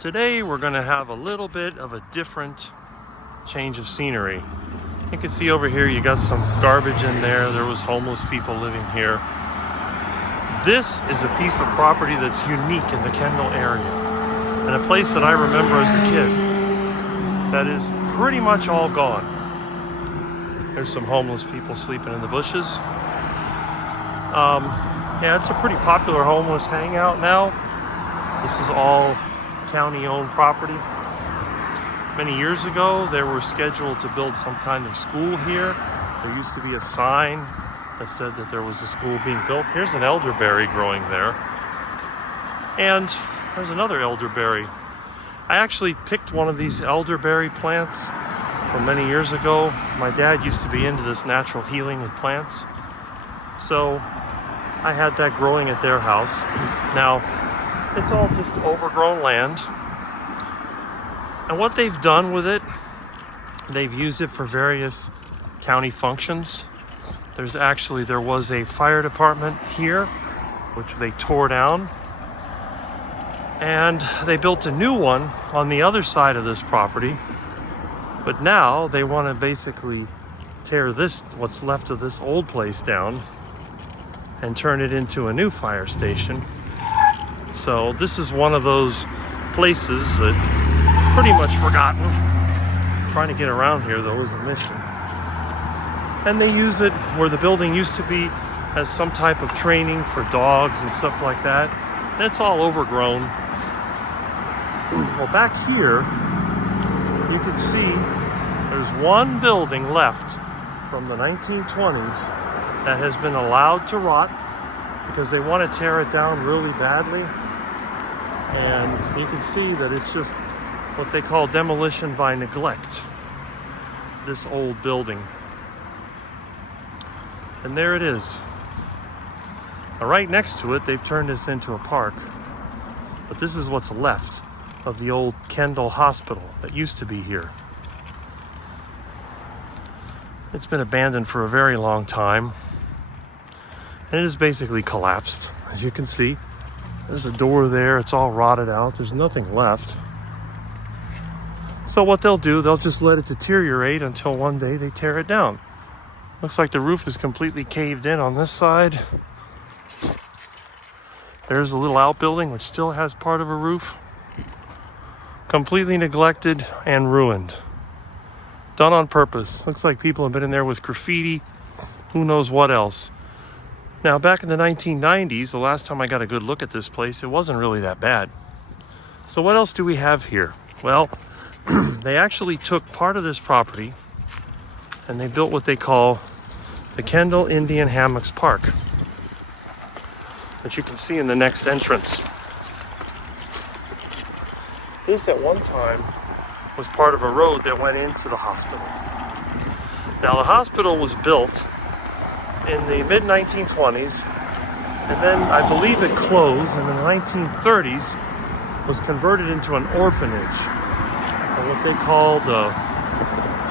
Today we're going to have a little bit of a different change of scenery. You can see over here you got some garbage in there. There was homeless people living here. This is a piece of property that's unique in the Kendall area and a place that I remember as a kid that is pretty much all gone. There's some homeless people sleeping in the bushes. Yeah, it's a pretty popular homeless hangout now. This is all county-owned property. Many years ago, they were scheduled to build some kind of school here. There used to be a sign that said that there was a school being built. Here's an elderberry growing there. And there's another elderberry. I actually picked one of these elderberry plants from many years ago. My dad used to be into this natural healing with plants. So I had that growing at their house. Now, it's all just overgrown land. And what they've done with it, they've used it for various county functions. There was a fire department here, which they tore down. And they built a new one on the other side of this property. But now they want to basically tear what's left of this old place down and turn it into a new fire station. So this is one of those places that pretty much forgotten. Trying to get around here though is a mission. And they use it where the building used to be as some type of training for dogs and stuff like that. And it's all overgrown. Well, back here, you can see there's one building left from the 1920s that has been allowed to rot because they want to tear it down really badly. And you can see that it's just what they call demolition by neglect, this old building. And there it is. Now, right next to it, they've turned this into a park. But this is what's left of the old Kendall Hospital that used to be here. It's been abandoned for a very long time. And it has basically collapsed. As you can see, there's a door there. It's all rotted out. There's nothing left. So what they'll do, they'll just let it deteriorate until one day they tear it down. Looks like the roof is completely caved in on this side. There's a little outbuilding which still has part of a roof. Completely neglected and ruined. Done on purpose. Looks like people have been in there with graffiti. Who knows what else. Now, back in the 1990s, the last time I got a good look at this place, it wasn't really that bad. So what else do we have here? Well, they actually took part of this property and they built what they call the Kendall Indian Hammocks Park, that you can see in the next entrance. This at one time was part of a road that went into the hospital. Now, the hospital was built in the mid-1920s, and then I believe it closed in the 1930s, was converted into an orphanage, or what they called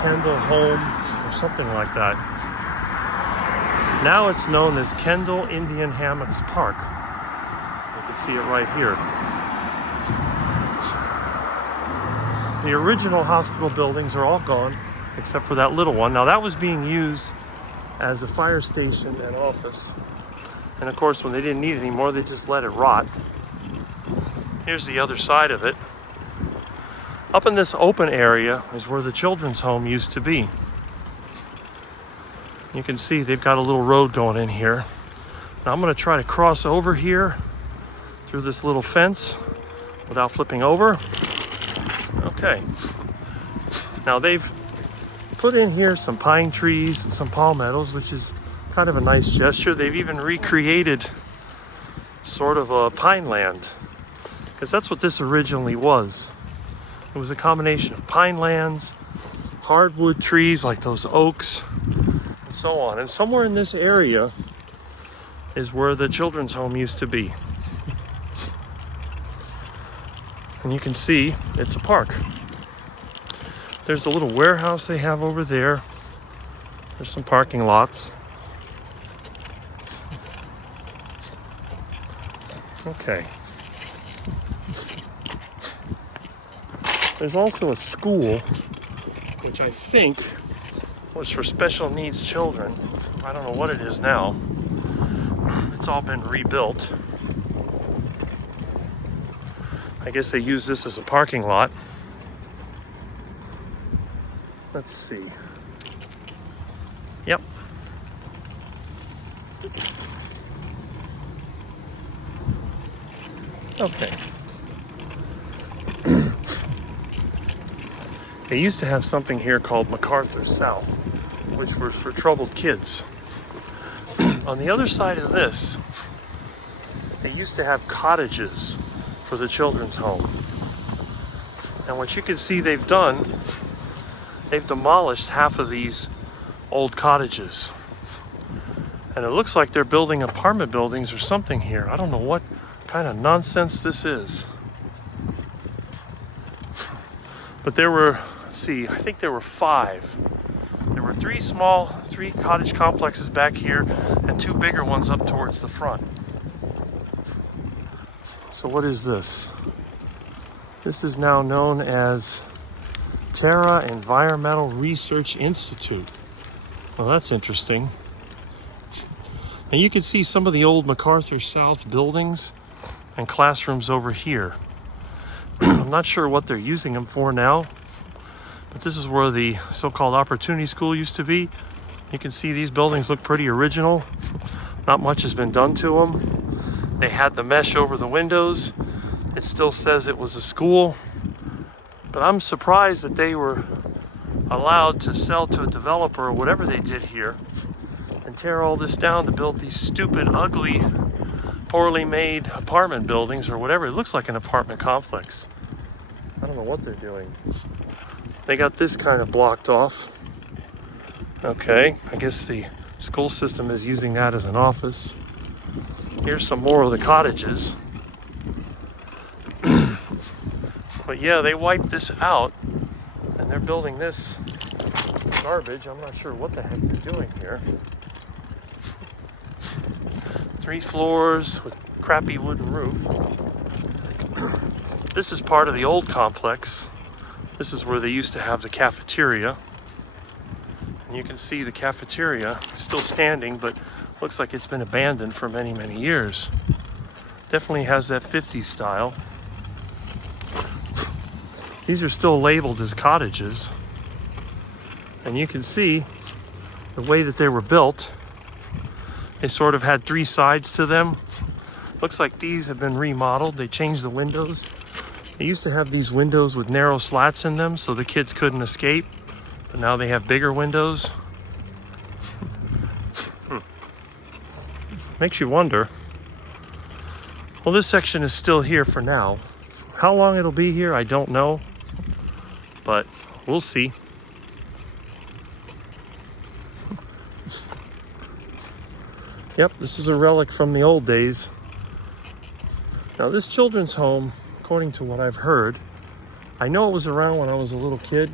Kendall Homes, or something like that. Now it's known as Kendall Indian Hammocks Park. You can see it right here. The original hospital buildings are all gone, except for that little one. Now that was being used as a fire station and office. And of course, when they didn't need it anymore, they just let it rot. Here's the other side of it. Up in this open area is where the children's home used to be. You can see they've got a little road going in here. Now I'm going to try to cross over here through this little fence without flipping over. Okay. Now they've put in here some pine trees and some palmettos, which is kind of a nice gesture. They've even recreated sort of a pine land, because that's what this originally was. It was a combination of pine lands, hardwood trees like those oaks, and so on. And somewhere in this area is where the children's home used to be. And you can see it's a park. There's a little warehouse they have over there. There's some parking lots. Okay. There's also a school, which I think was for special needs children. I don't know what it is now. It's all been rebuilt. I guess they use this as a parking lot. Let's see. Yep. Okay. They used to have something here called MacArthur South, which was for troubled kids. On the other side of this, they used to have cottages for the children's home. And what you can see they've done, they've demolished half of these old cottages. And it looks like they're building apartment buildings or something here. I don't know what kind of nonsense this is. But there were, let's see, I think there were 5. There were 3 cottage complexes back here and 2 bigger ones up towards the front. So what is this? This is now known as Terra Environmental Research Institute. Well, that's interesting. And you can see some of the old MacArthur South buildings and classrooms over here. I'm not sure what they're using them for now, but this is where the so-called Opportunity School used to be. You can see these buildings look pretty original. Not much has been done to them. They had the mesh over the windows. It still says it was a school, but I'm surprised that they were allowed to sell to a developer or whatever they did here and tear all this down to build these stupid, ugly, poorly made apartment buildings or whatever. It looks like an apartment complex. I don't know what they're doing. They got this kind of blocked off. Okay, I guess the school system is using that as an office. Here's some more of the cottages. But yeah, they wiped this out and they're building this garbage. I'm not sure what the heck they're doing here. 3 floors with crappy wooden roof. This is part of the old complex. This is where they used to have the cafeteria. And you can see the cafeteria still standing, but looks like it's been abandoned for many, many years. Definitely has that 50s style. These are still labeled as cottages. And you can see the way that they were built. They sort of had 3 sides to them. Looks like these have been remodeled. They changed the windows. They used to have these windows with narrow slats in them so the kids couldn't escape. But now they have bigger windows. Makes you wonder. Well, this section is still here for now. How long it'll be here, I don't know. But we'll see. Yep, this is a relic from the old days. Now this children's home, according to what I've heard, I know it was around when I was a little kid,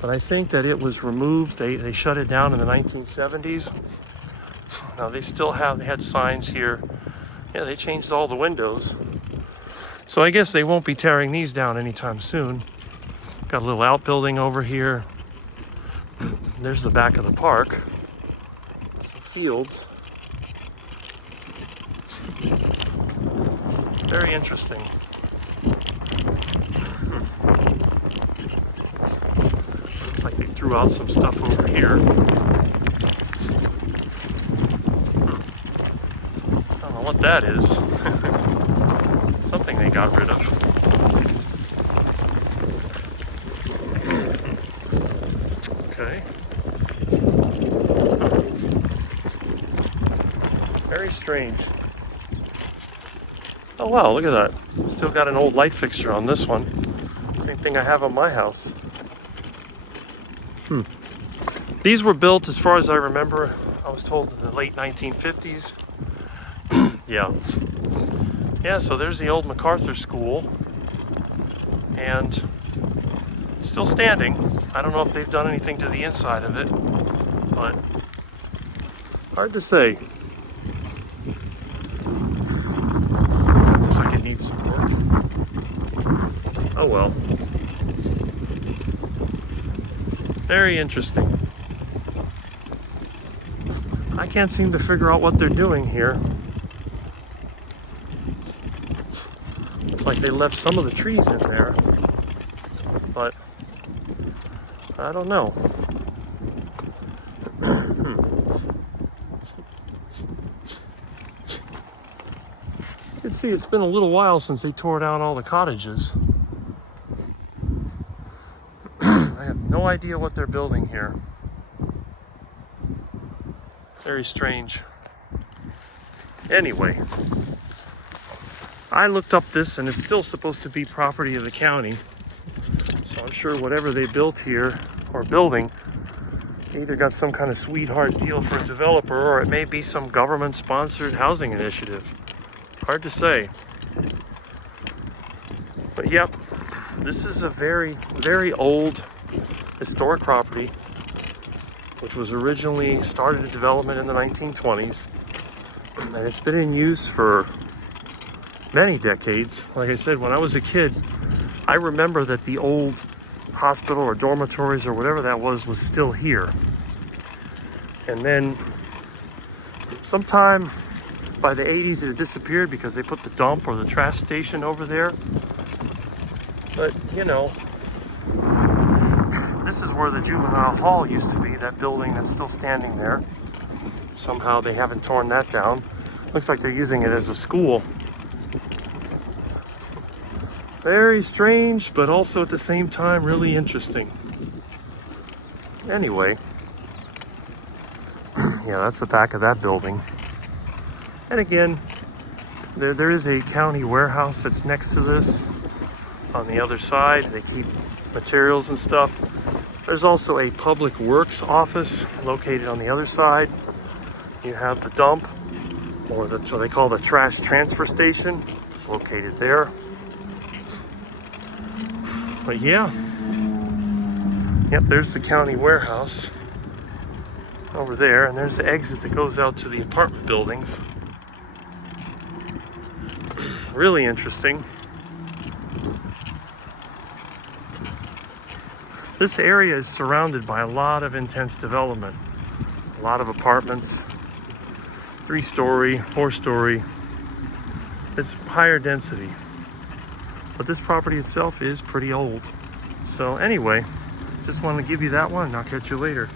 but I think that it was removed. They shut it down in the 1970s. Now they had signs here. Yeah, they changed all the windows. So I guess they won't be tearing these down anytime soon. Got a little outbuilding over here. There's the back of the park. Some fields. Very interesting. Looks like they threw out some stuff over here. I don't know what that is. Something they got rid of. Okay. Very strange. Oh wow, look at that. Still got an old light fixture on this one. Same thing I have on my house. These were built, as far as I remember, I was told in the late 1950s. Yeah. Yeah, so there's the old MacArthur School. And it's still standing. I don't know if they've done anything to the inside of it, but hard to say. Looks like it needs some work. Oh well. Very interesting. I can't seem to figure out what they're doing here. Looks like they left some of the trees in there, but I don't know. You can see it's been a little while since they tore down all the cottages. I have no idea what they're building here. Very strange. Anyway, I looked up this and it's still supposed to be property of the county. So I'm sure whatever they built here or building either got some kind of sweetheart deal for a developer or it may be some government sponsored housing initiative. Hard to say. But yep, this is a very, very old historic property which was originally started in development in the 1920s. And it's been in use for many decades. Like I said, when I was a kid, I remember that the old hospital or dormitories or whatever that was still here. And then sometime by the 80s it had disappeared because they put the dump or the trash station over there. But, you know, this is where the juvenile hall used to be, that building that's still standing there. Somehow they haven't torn that down. Looks like they're using it as a school. Very strange, but also at the same time really interesting. Anyway, yeah, that's the back of that building. And again, there is a county warehouse that's next to this. On the other side, they keep materials and stuff. There's also a public works office located on the other side. You have the dump, or what they call the trash transfer station. It's located there. But yeah, yep, there's the county warehouse over there, and there's the exit that goes out to the apartment buildings. Really interesting. This area is surrounded by a lot of intense development. A lot of apartments, 3-story, 4-story. It's higher density. But this property itself is pretty old. So anyway, just wanted to give you that one, and I'll catch you later.